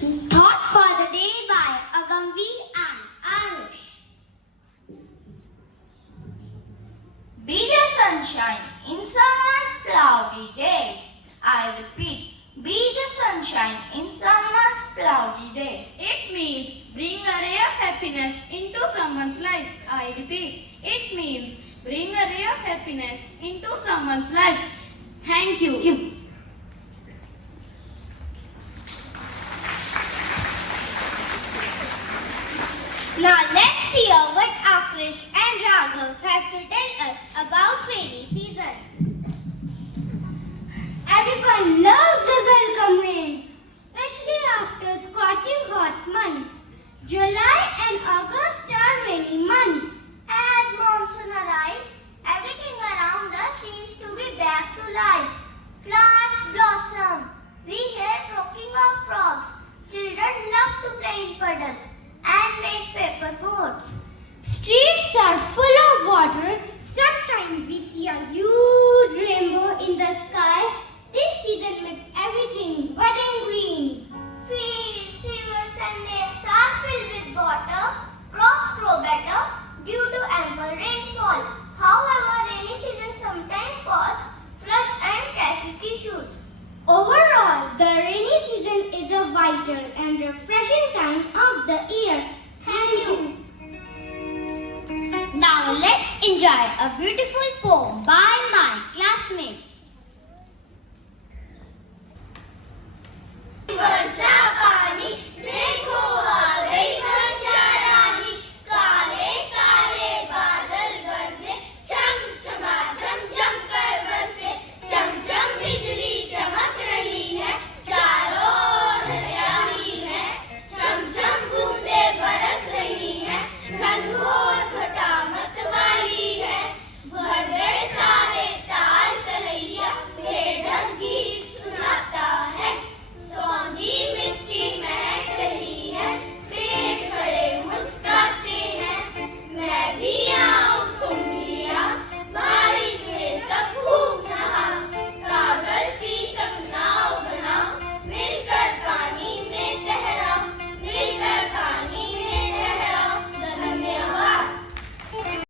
Thought for the day by Agamveer and Arush. Be the sunshine in someone's cloudy day. I repeat, be the sunshine in someone's cloudy day. It means bring a ray of happiness into someone's life. I repeat, it means bring a ray of happiness into someone's life. Thank you. Now let's hear what Akrish and Raghav have to tell us about rainy season. Everyone loves the welcome rain, especially after scorching hot months. July and August are rainy months. As monsoon arrives, everything around us seems to be back to life. Flowers blossom. We hear croaking of frogs. Children love to play in puddles and make paper boats. Streets are full of water. Sometimes we see a huge rainbow in the sky. This season makes everything budding green. Fields, rivers and lakes are filled with water. Crops grow better due to ample rainfall. However, rainy season sometimes cause floods and traffic issues. Overall, the rainy season is a vital and refreshing time of the year. Thank you. Now let's enjoy a beautiful poem by